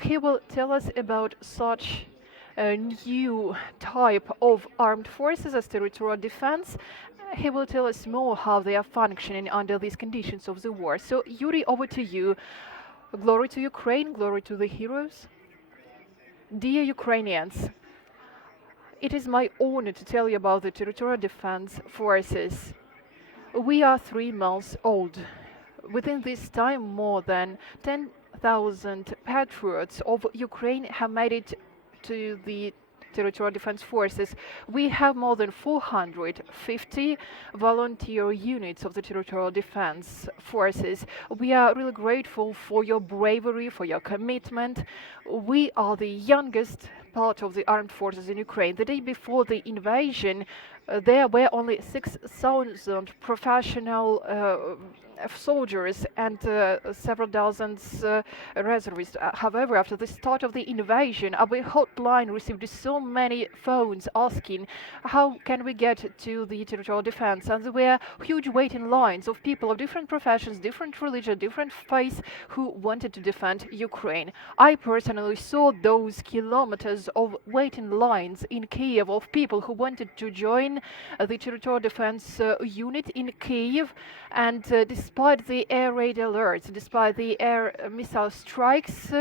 He will tell us about such a new type of armed forces as territorial defense. He will tell us more how they are functioning under these conditions of the war. So, Yurii, over to you. Glory to Ukraine, glory to the heroes. Dear Ukrainians, it is my honor to tell you about the Territorial Defense Forces. We are 3 months old. Within this time, more than 10,000 patriots of Ukraine have made it to the Territorial Defense Forces. We have more than 450 volunteer units of the Territorial Defense Forces. We are really grateful for your bravery, for your commitment. We are the youngest part of the armed forces in Ukraine. The day before the invasion, there were only 6,000 professional soldiers and several dozens reservists. However, after the start of the invasion, our hotline received so many phones asking how can we get to the territorial defense, and there were huge waiting lines of people of different professions, different religion, different faiths who wanted to defend Ukraine. I personally saw those kilometers of waiting lines in Kiev of people who wanted to join the territorial defense unit in Kiev, and despite the air raid alerts, despite the air missile strikes,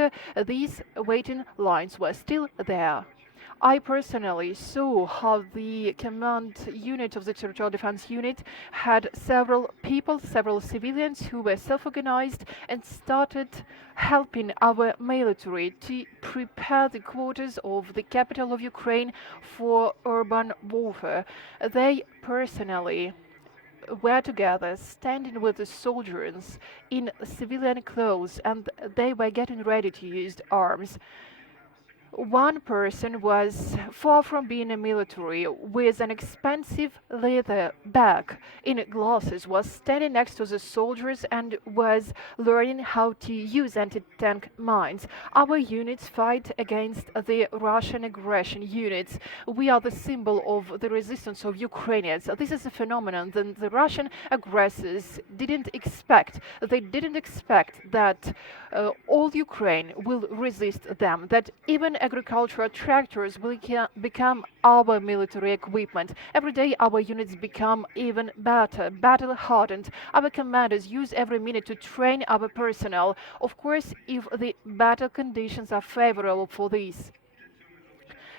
these waiting lines were still there. I personally saw how the command unit of the Territorial Defense Unit had several people, several civilians who were self-organized and started helping our military to prepare the quarters of the capital of Ukraine for urban warfare. They personally were together, standing with the soldiers in civilian clothes, and they were getting ready to use arms. One person was far from being a military, with an expensive leather bag in glasses, was standing next to the soldiers and was learning how to use anti-tank mines. Our units fight against the Russian aggression units. We are the symbol of the resistance of Ukrainians. This is a phenomenon that the Russian aggressors didn't expect. They didn't expect that all Ukraine will resist them, that even agricultural tractors will become our military equipment. Every day our units become even better, battle-hardened. Our commanders use every minute to train our personnel, of course, if the battle conditions are favorable for this.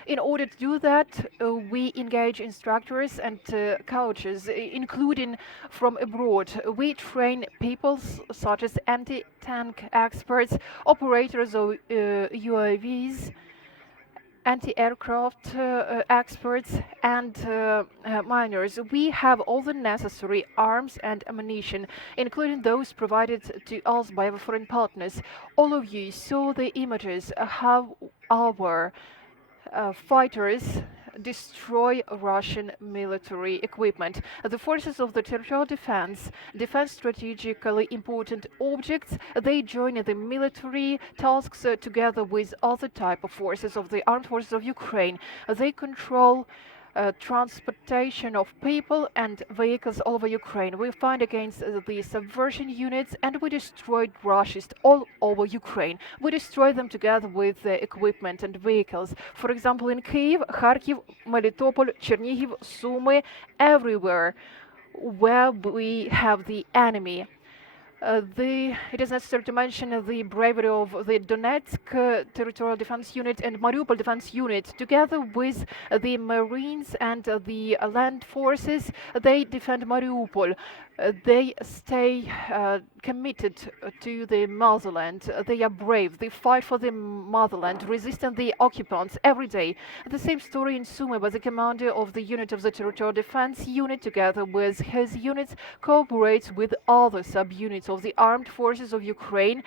In order to do that, we engage instructors and coaches, including from abroad. We train people such as anti-tank experts, operators of UAVs, anti-aircraft experts, and miners. We have all the necessary arms and ammunition, including those provided to us by our foreign partners. All of you saw the images of how our fighters destroy Russian military equipment. The forces of the territorial defense defend strategically important objects. They join the military tasks together with other type of forces of the armed forces of Ukraine. They control transportation of people and vehicles all over Ukraine. We fight against the subversion units, and we destroyed Russians all over Ukraine. We destroy them together with the equipment and vehicles. For example, in Kyiv, Kharkiv, Melitopol, Chernihiv, Sumy, everywhere where we have the enemy. It is necessary to mention the bravery of the Donetsk Territorial Defense Unit and Mariupol Defense Unit. Together with the Marines and the land forces, they defend Mariupol. They stay committed to the motherland. They are brave. They fight for the motherland, resisting the occupants every day. The same story in Sumy, where the commander of the unit of the Territorial Defense Unit, together with his units, cooperates with other subunits of the armed forces of Ukraine.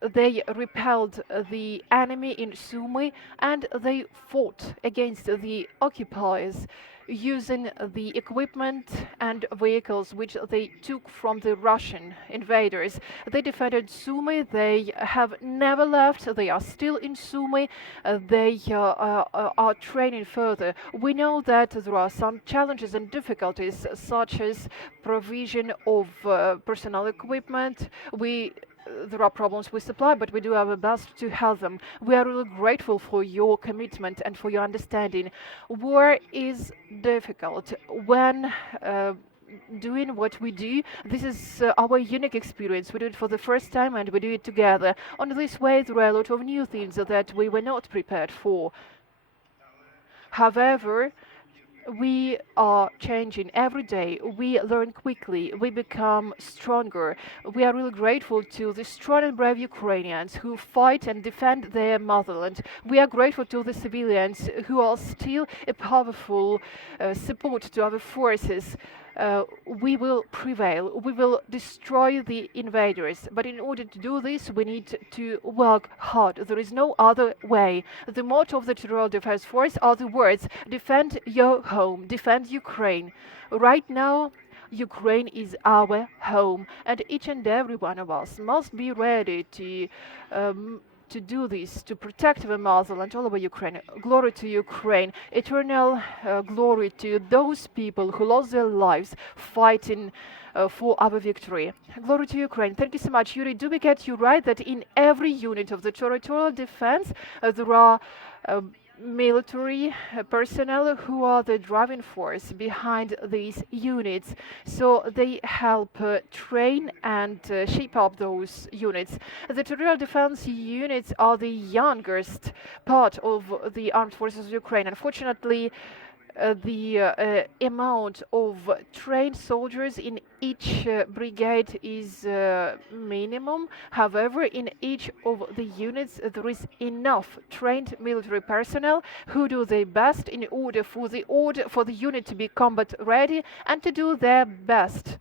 They repelled the enemy in Sumy, and they fought against the occupiers using the equipment and vehicles which they took from the Russian invaders. They defended Sumy. They have never left. They are still in Sumy. They are training further. We know that there are some challenges and difficulties, such as provision of personal equipment. We there are problems with supply, but we do our best to help them. We are really grateful for your commitment and for your understanding. War is difficult. When doing what we do, this is our unique experience. We do it for the first time and we do it together. On this way, there are a lot of new things that we were not prepared for. However, we are changing every day. We learn quickly. We become stronger. We are really grateful to the strong and brave Ukrainians who fight and defend their motherland. We are grateful to the civilians who are still a powerful support to our forces. We will prevail. We will destroy the invaders. But in order to do this, we need to work hard. There is no other way. The motto of the Territorial Defense Force are the words, defend your home, defend Ukraine. Right now, Ukraine is our home, and each and every one of us must be ready to do this, to protect the motherland all over Ukraine. Glory to Ukraine, eternal glory to those people who lost their lives fighting for our victory. Glory to Ukraine. Thank you so much, Yurii. Do we get you right that in every unit of the territorial defense there are military personnel who are the driving force behind these units, so they help train and shape up those units. The territorial defense units are the youngest part of the armed forces of Ukraine. Unfortunately, the amount of trained soldiers in each brigade is minimum. However, in each of the units there is enough trained military personnel who do their best in order for the unit to be combat ready and to do their best.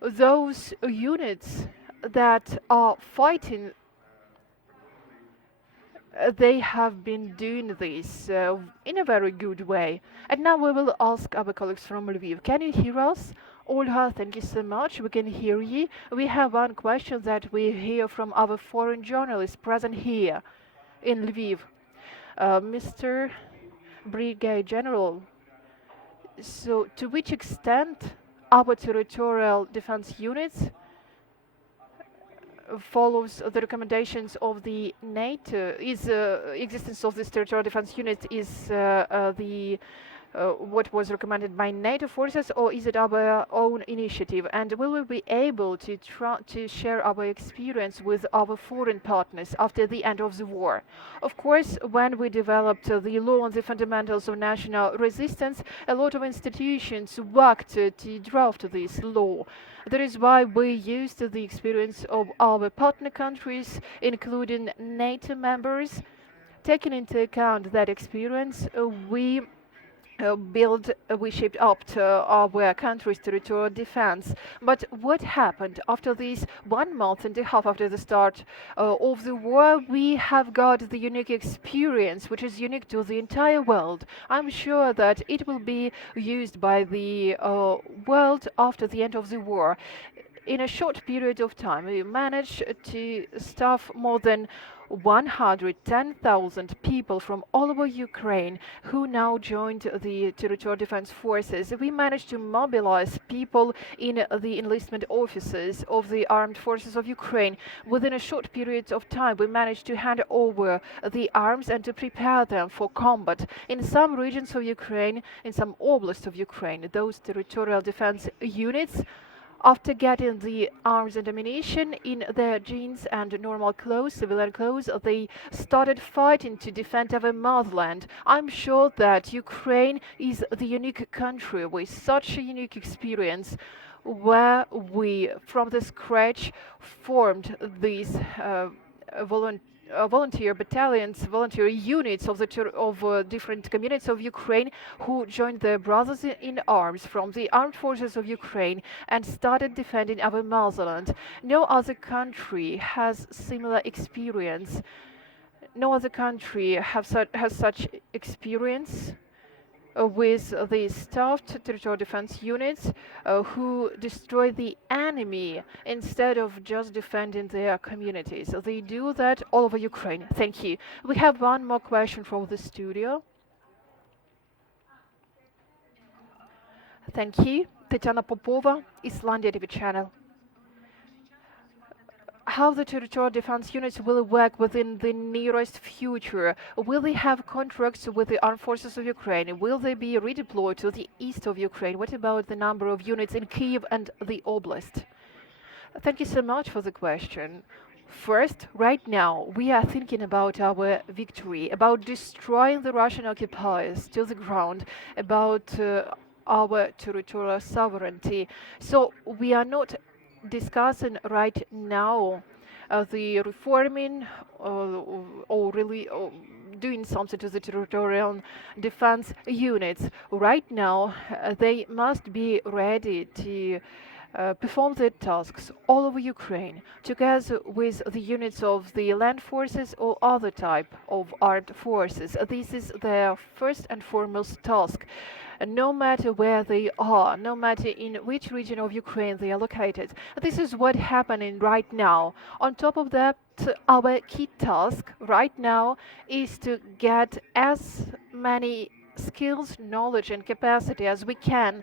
Those units that are fighting, they have been doing this in a very good way. And now we will ask our colleagues from Lviv. Can you hear us? Olha, thank you so much. We can hear you. We have one question that we hear from our foreign journalists present here in Lviv. Mr. Brigade General, so to which extent our territorial defense units follows the recommendations of the NATO? Is existence of this territorial defense unit is what was recommended by NATO forces, or is it our own initiative? And will we be able to share our experience with our foreign partners after the end of the war? Of course, when we developed the law on the fundamentals of national resistance, a lot of institutions worked to draft this law. That is why we used the experience of our partner countries, including NATO members. Taking into account that experience, we shaped up to our country's territorial defense. But what happened after this 1 month and a half after the start of the war? We have got the unique experience, which is unique to the entire world. I'm sure that it will be used by the world after the end of the war. In a short period of time, we managed to staff more than 110,000 people from all over Ukraine who now joined the Territorial Defense Forces. We managed to mobilize people in the enlistment offices of the armed forces of Ukraine. Within a short period of time, we managed to hand over the arms and to prepare them for combat. In some regions of Ukraine, in some oblasts of Ukraine, those territorial defense units, after getting the arms and ammunition in their jeans and normal clothes, civilian clothes, they started fighting to defend our motherland. I'm sure that Ukraine is the unique country with such a unique experience, where we, from the scratch, formed these volunteer battalions, volunteer units of different communities of Ukraine who joined their brothers in arms from the armed forces of Ukraine and started defending our motherland. No other country has similar experience. No other country has such experience with the staffed territorial defense units who destroy the enemy instead of just defending their communities. They do that all over Ukraine. Thank you. We have one more question from the studio. Thank you. Tetiana Popova, Islandia TV channel. how the territorial defense units will work within the nearest future. Will they have contracts with the armed forces of Ukraine? Will they be redeployed to the east of Ukraine? What about the number of units in Kyiv and the Oblast? Thank you so much for the question. First, right now, we are thinking about our victory, about destroying the Russian occupiers to the ground, about our territorial sovereignty. So we are not discussing right now the reforming or really doing something to the territorial defense units. Right now, they must be ready to perform their tasks all over Ukraine, together with the units of the land forces or other type of armed forces. This is their first and foremost task. No matter where they are, no matter in which region of Ukraine they are located. This is what's happening right now. On top of that, our key task right now is to get as many skills, knowledge and capacity as we can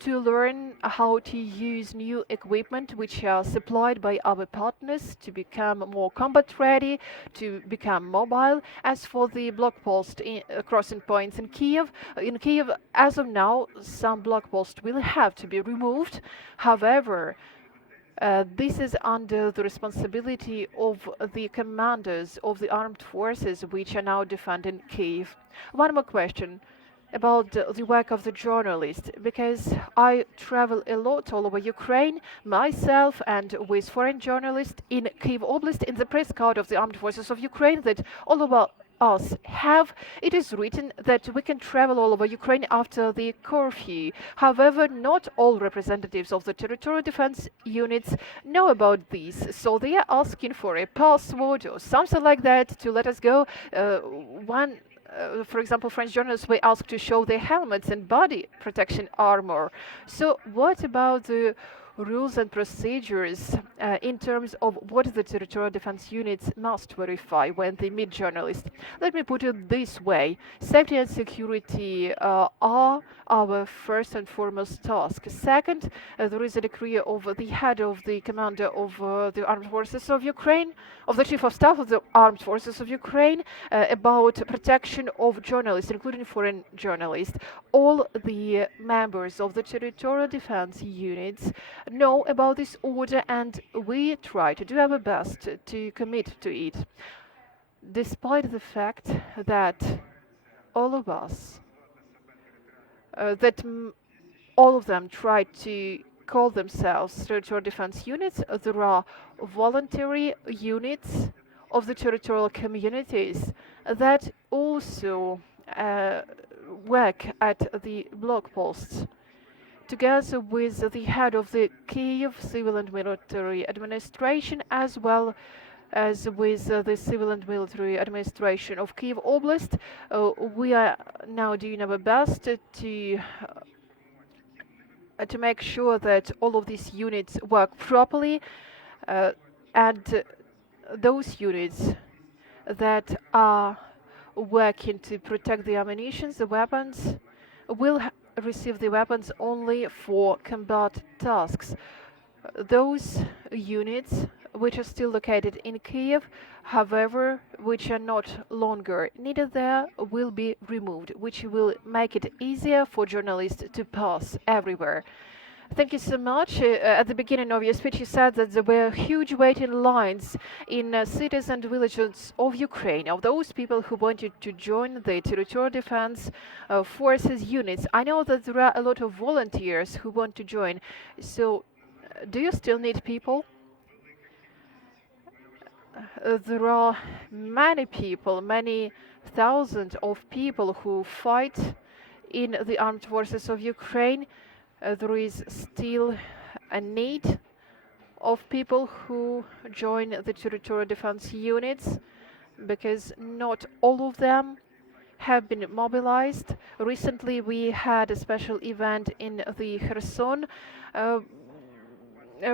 to learn how to use new equipment which are supplied by our partners to become more combat ready, to become mobile. As for the block post crossing points in Kiev, as of now some block posts will have to be removed. However, this is under the responsibility of the commanders of the armed forces which are now defending Kyiv. One more question about the work of the journalist, because I travel a lot all over Ukraine myself and with foreign journalists in Kyiv Oblast. In the press card of the armed forces of Ukraine that all of us have, it is written that we can travel all over Ukraine after the curfew. However, not all representatives of the territorial defense units know about this, so they are asking for a password or something like that to let us go. For example, French journalists were asked to show their helmets and body protection armor. So what about the rules and procedures in terms of what the territorial defense units must verify when they meet journalists? Let me put it this way. Safety and security are our first and foremost task. Second, there is a decree of the head of the commander of the armed forces of Ukraine, of the chief of staff of the armed forces of Ukraine, about protection of journalists, including foreign journalists. All the members of the territorial defense units know about this order, and we try to do our best to commit to it, despite the fact that all of us, all of them try to call themselves territorial defense units. There are voluntary units of the territorial communities that also work at the block posts, together with the head of the Kyiv Civil and Military Administration, as well as with the Civil and Military Administration of Kyiv Oblast. We are now doing our best to make sure that all of these units work properly, and those units that are working to protect the ammunition, the weapons, will receive the weapons only for combat tasks. Those units which are still located in Kyiv, however, which are not longer needed there, will be removed, which will make it easier for journalists to pass everywhere. Thank you so much. At the beginning of your speech, you said that there were huge waiting lines in cities and villages of Ukraine, of those people who wanted to join the Territorial Defense Forces units. I know that there are a lot of volunteers who want to join. So, do you still need people? There are many people, many thousands of people who fight in the armed forces of Ukraine. There is still a need of people who join the territorial defense units, because not all of them have been mobilized. Recently we had a special event in the Kherson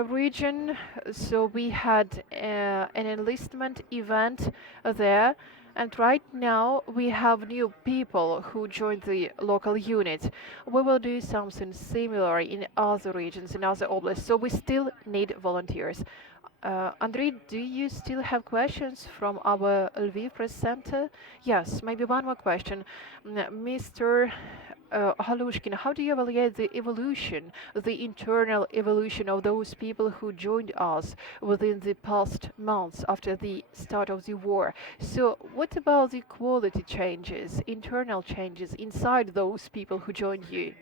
region, so we had an enlistment event there, and right now we have new people who joined the local unit. We will do something similar in other regions, in other oblasts, so we still need volunteers. Andrei, do you still have questions from our Lviv press center? Yes, maybe one more question. Mr. Halushkin, how do you evaluate the evolution, the internal evolution of those people who joined us within the past months after the start of the war? So what about the quality changes, internal changes inside those people who joined you?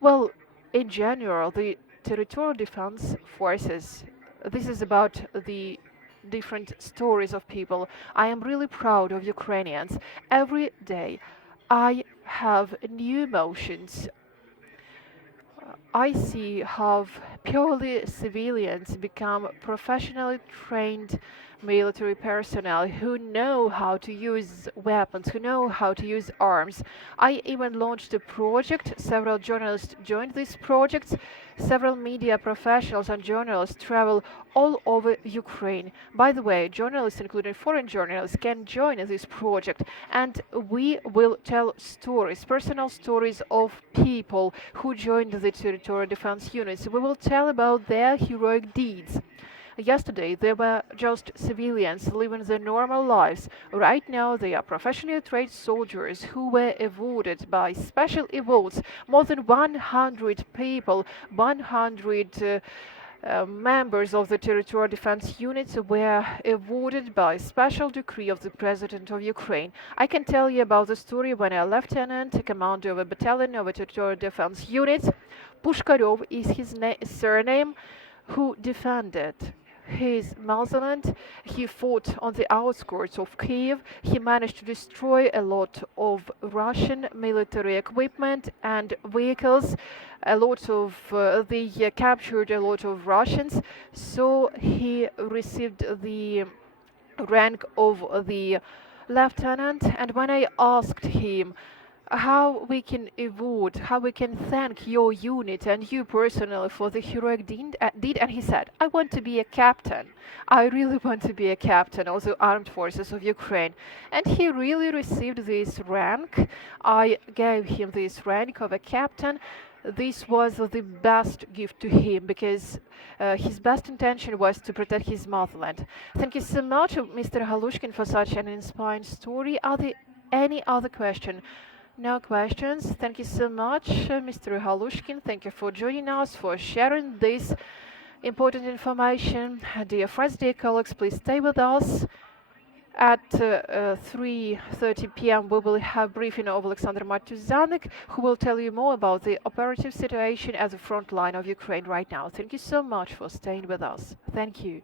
Well, in general, the Territorial Defense Forces, this is about the different stories of people. I am really proud of Ukrainians. Every day I have new emotions. I see how purely civilians become professionally trained military personnel who know how to use weapons, who know how to use arms. I even launched a project. Several journalists joined these projects. Several media professionals and journalists travel all over Ukraine. By the way, journalists, including foreign journalists, can join this project, and we will tell stories, personal stories of people who joined the territorial defense units. We will tell about their heroic deeds. Yesterday, they were just civilians living their normal lives. Right now, they are professionally trained soldiers who were awarded by special awards. More than 100 people, 100 members of the Territorial Defense Units were awarded by special decree of the President of Ukraine. I can tell you about the story when a lieutenant, commander of a battalion of a Territorial Defense Unit, Pushkarev is his surname, who defended his motherland. He fought on the outskirts of Kiev. He managed to destroy a lot of Russian military equipment and vehicles. A lot of they captured a lot of Russians. So he received the rank of the lieutenant. And when I asked him how we can award, how we can thank your unit and you personally for the heroic deed, and he said, I want to be a captain. I really want to be a captain of the armed forces of Ukraine. And he really received this rank. I gave him this rank of a captain. This was the best gift to him because his best intention was to protect his motherland. Thank you so much, Mr. Halushkin, for such an inspiring story. Are there any other questions? No questions. Thank you so much, Mr. Halushkin. Thank you for joining us, for sharing this important information. Dear friends, dear colleagues, please stay with us. At 3:30 p.m. we will have briefing of Alexander Matyuzanik, who will tell you more about the operative situation at the front line of Ukraine right now. Thank you so much for staying with us. Thank you.